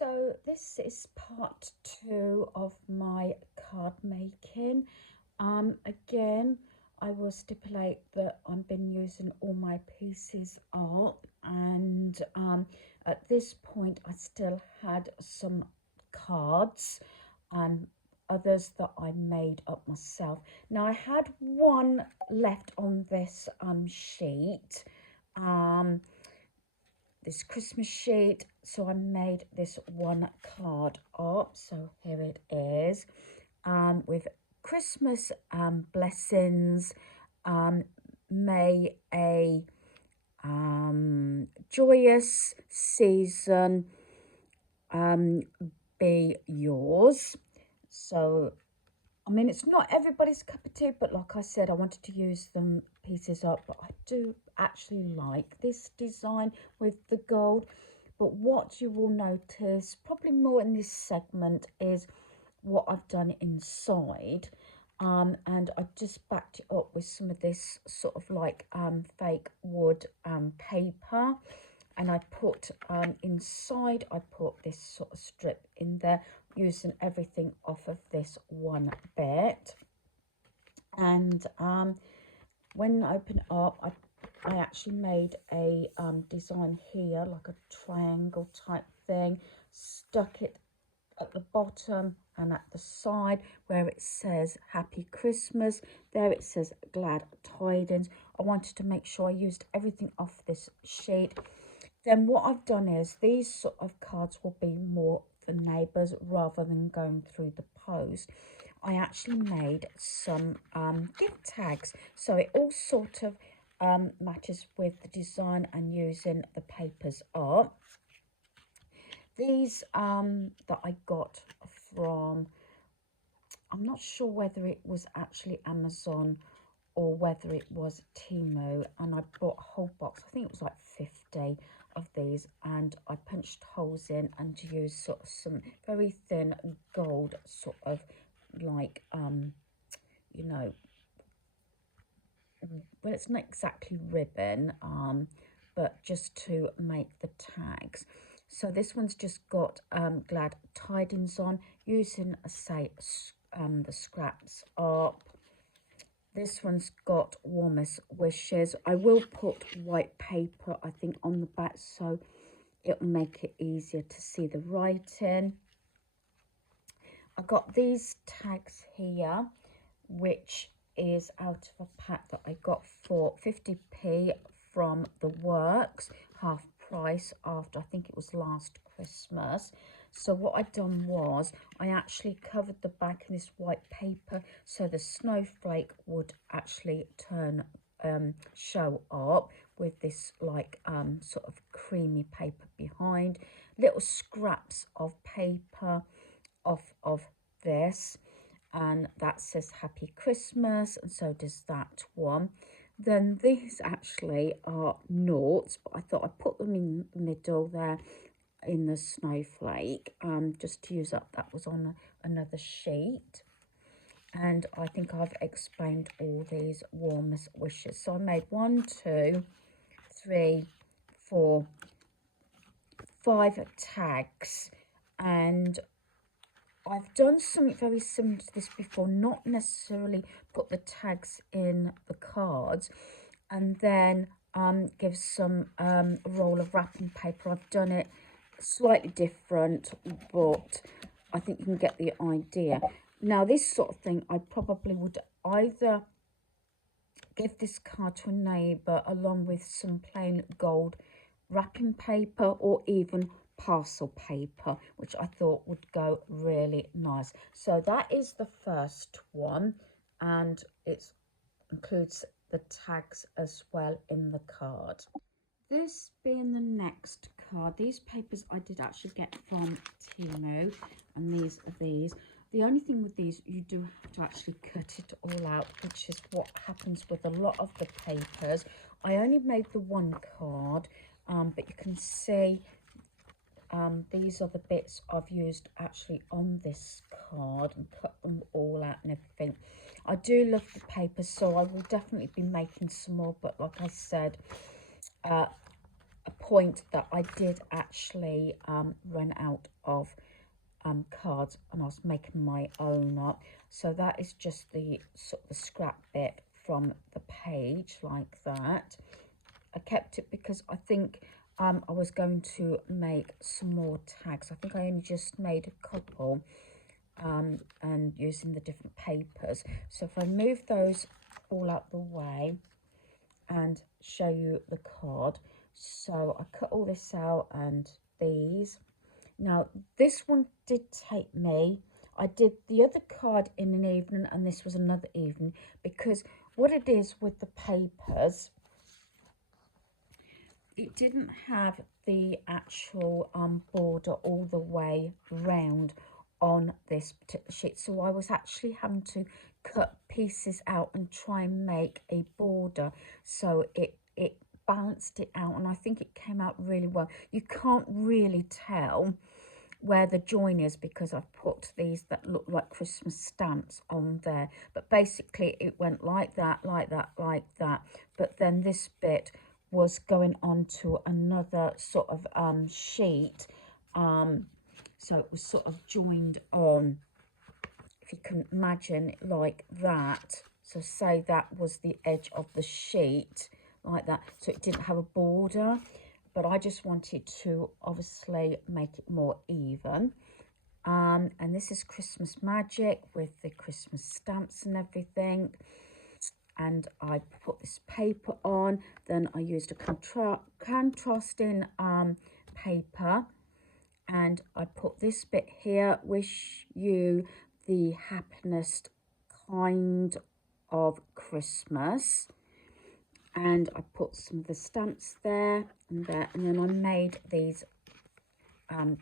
So this is part two of my card making. Again, I will stipulate that I've been using all my pieces up, and at this point I still had some cards and others that I made up myself. Now I had one left on this sheet. This Christmas sheet, so I made this one card up. So here it is, with Christmas blessings. May a joyous season be yours. So I mean, it's not everybody's cup of tea, but like I said, I wanted to use them pieces up. But I do actually like this design with the gold. But what you will notice, probably more in this segment, is what I've done inside. And I just backed it up with some of this sort of like fake wood paper. And I put inside, I put this sort of strip in there, using everything off of this one bit. And when I open it up, I actually made a design here, like a triangle type thing, stuck it at the bottom and at the side where it says Happy Christmas. There it says Glad Tidings. I wanted to make sure I used everything off this sheet. Then what I've done is, these sort of cards will be more for neighbours rather than going through the post. I actually made some gift tags, so it all sort of matches with the design and using the papers up. These that I got from, I'm not sure whether it was actually Amazon or whether it was Temu, and I bought a whole box. I think it was like 50 of these, and I punched holes in and used sort of some very thin gold sort of like you know, well, it's not exactly ribbon, but just to make the tags. So this one's just got Glad Tidings on, using say the scraps up. This one's got Warmest Wishes. I will put white paper, I think, on the back, so it'll make it easier to see the writing. I got these tags here, which is out of a pack that I got for 50p from The Works, half price after, I think it was last Christmas. So what I'd done was, I actually covered the back in this white paper so the snowflake would actually show up with this like sort of creamy paper behind, little scraps of paper off of this, and that says Happy Christmas, and so does that one. Then these actually are noughts, but I thought I'd put them in the middle there in the snowflake, just to use up. That was on another sheet, and I think I've explained all these Warmest Wishes. So I made 1, 2, 3, 4, 5 tags, and I've done something very similar to this before, not necessarily put the tags in the cards and then give some roll of wrapping paper. I've done it slightly different, but I think you can get the idea. Now, this sort of thing, I probably would either give this card to a neighbour along with some plain gold wrapping paper, or even parcel paper, which I thought would go really nice. So that is the first one, and it includes the tags as well in the card. This being the next card, these papers I did actually get from Temu, and these are these. The only thing with these, you do have to actually cut it all out, which is what happens with a lot of the papers. I only made the one card, but you can see these are the bits I've used actually on this card, and cut them all out and everything. I do love the paper, so I will definitely be making some more, but like I said, a point that I did actually run out of cards, and I was making my own up. So that is just the sort of the scrap bit from the page, like that. I kept it because I think I was going to make some more tags. I think I only just made a couple and using the different papers. So if I move those all out the way and show you the card. So I cut all this out and these. Now this one did take me, I did the other card in an evening and this was another evening, because what it is with the papers, it didn't have the actual border all the way round on this particular sheet, so I was actually having to cut pieces out and try and make a border, so it balanced it out, and I think it came out really well. You can't really tell where the join is because I've put these that look like Christmas stamps on there, but basically it went like that, like that, like that, but then this bit was going on to another sort of sheet, so it was sort of joined on, if you can imagine, like that. So say that was the edge of the sheet, like that, so it didn't have a border, but I just wanted to obviously make it more even. And this is Christmas Magic with the Christmas stamps and everything. And I put this paper on, then I used a contrasting paper, and I put this bit here, wish you the happiest kind of Christmas, and I put some of the stamps there and there, and then I made these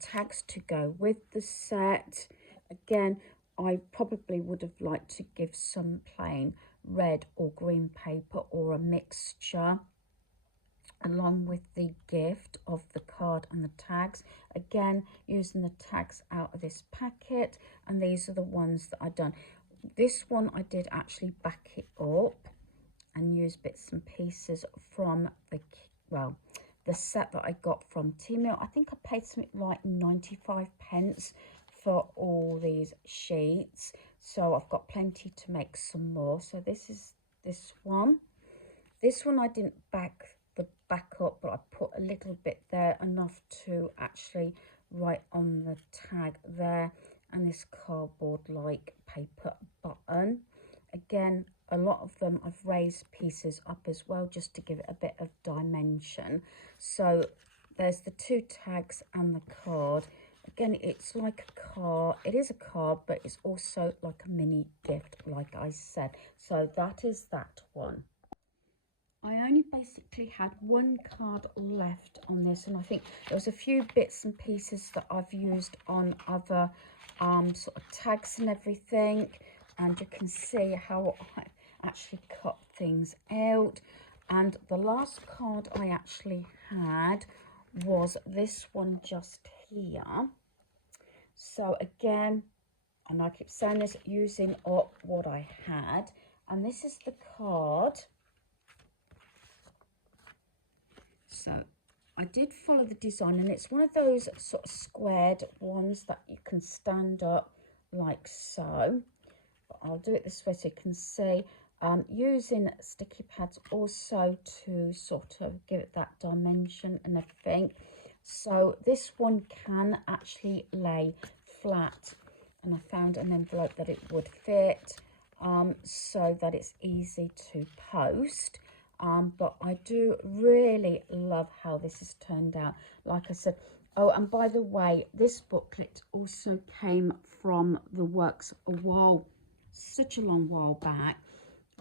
tags to go with the set. Again, I probably would have liked to give some plain red or green paper or a mixture along with the gift of the card and the tags. Again, using the tags out of this packet, and these are the ones that I've done. This one I did actually back it up and use bits and pieces from the, well, the set that I got from Temu. I think I paid something like 95 pence for all these sheets, so I've got plenty to make some more. So this is this one. This one I didn't back up, but I put a little bit there, enough to actually write on the tag there, and this cardboard like paper button. Again, a lot of them I've raised pieces up as well, just to give it a bit of dimension. So there's the two tags and the card. Again, it's like a card. It is a card, but it's also like a mini gift, like I said. So that is that one. I only basically had one card left on this, and I think there was a few bits and pieces that I've used on other sort of tags and everything, and you can see how I actually cut things out. And the last card I actually had was this one just here. So again, and I keep saying this, using up what I had, and this is the card. So I did follow the design, and it's one of those sort of squared ones that you can stand up like so. But I'll do it this way so you can see, using sticky pads also to sort of give it that dimension and everything. So this one can actually lay flat, and I found an envelope that it would fit, so that it's easy to post. But I do really love how this has turned out. Like I said, oh, and by the way, this booklet also came from the works such a long while back,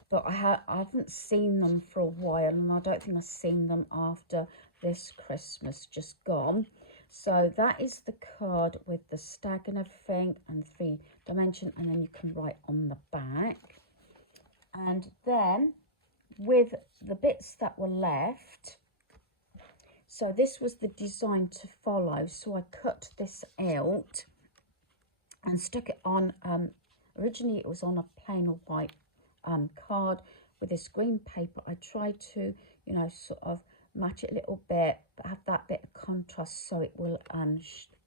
but I haven't seen them for a while, and I don't think I've seen them after this Christmas just gone. So that is the card with the stag and everything, and 3 dimension, and then you can write on the back. And then with the bits that were left, so this was the design to follow, so I cut this out and stuck it on, originally it was on a plain or white card with this green paper. I tried to, you know, sort of match it a little bit, but have that bit of contrast so it will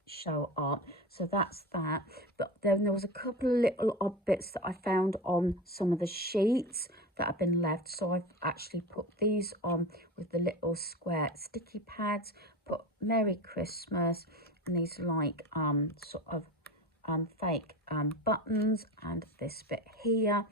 show up. So that's that. But then there was a couple of little odd bits that I found on some of the sheets that have been left, so I've actually put these on with the little square sticky pads, put Merry Christmas, and these like sort of fake buttons, and this bit here.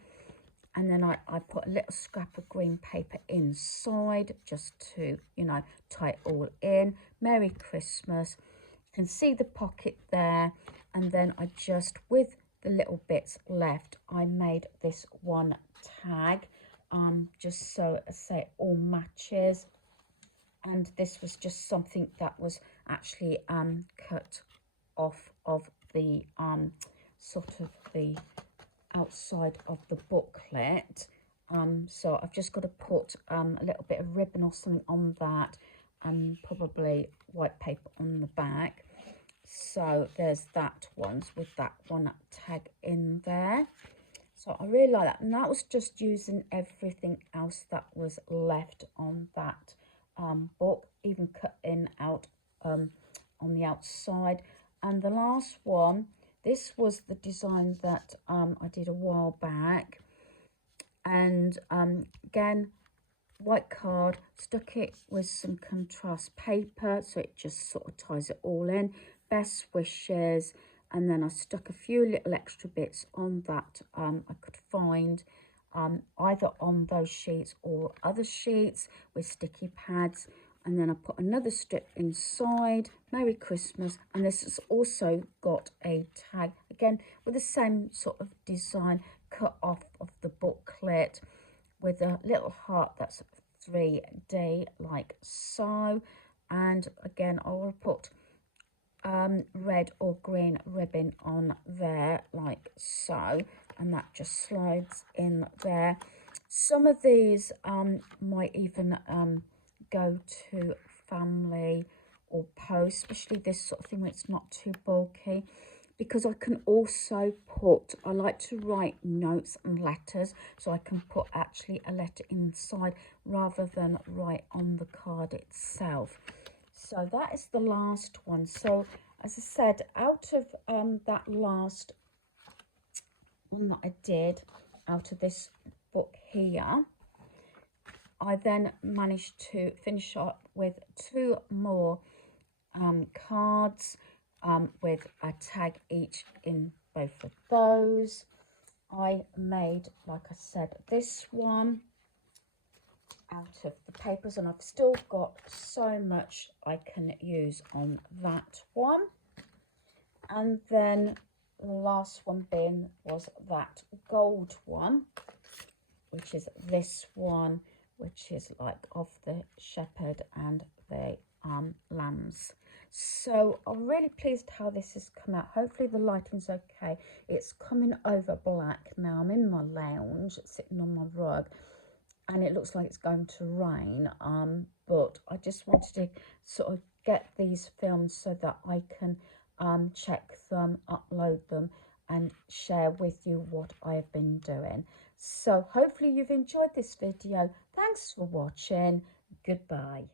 And then I put a little scrap of green paper inside just to, you know, tie it all in. Merry Christmas. You can see the pocket there. And then I just, with the little bits left, I made this one tag, just so, as I say, it all matches. And this was just something that was actually cut off of the sort of the outside of the booklet. So I've just got to put a little bit of ribbon or something on that, and probably white paper on the back. So there's that one with that one tag in there. So I really like that, and that was just using everything else that was left on that book, even cutting out on the outside. And the last one, this was the design that I did a while back, and again, white card, stuck it with some contrast paper so it just sort of ties it all in. Best wishes, and then I stuck a few little extra bits on that I could find, either on those sheets or other sheets with sticky pads. And then I put another strip inside, Merry Christmas, and this has also got a tag, again, with the same sort of design, cut off of the booklet, with a little heart that's 3D, like so. And again, I will put red or green ribbon on there, like so, and that just slides in there. Some of these might even go to family or post, especially this sort of thing where it's not too bulky, because I can also put, I like to write notes and letters, so I can put actually a letter inside rather than write on the card itself. So that is the last one. So as I said, out of that last one that I did out of this book here, I then managed to finish up with 2 more cards with a tag each in both of those. I made, like I said, this one out of the papers, and I've still got so much I can use on that one. And then the last one being was that gold one, which is this one, which is like of the shepherd and the lambs. So I'm really pleased how this has come out. Hopefully the lighting's okay. It's coming over black now. I'm in my lounge sitting on my rug, and it looks like it's going to rain, but I just wanted to sort of get these filmed so that I can check them, upload them, and share with you what I have been doing. So hopefully you've enjoyed this video. Thanks for watching. Goodbye.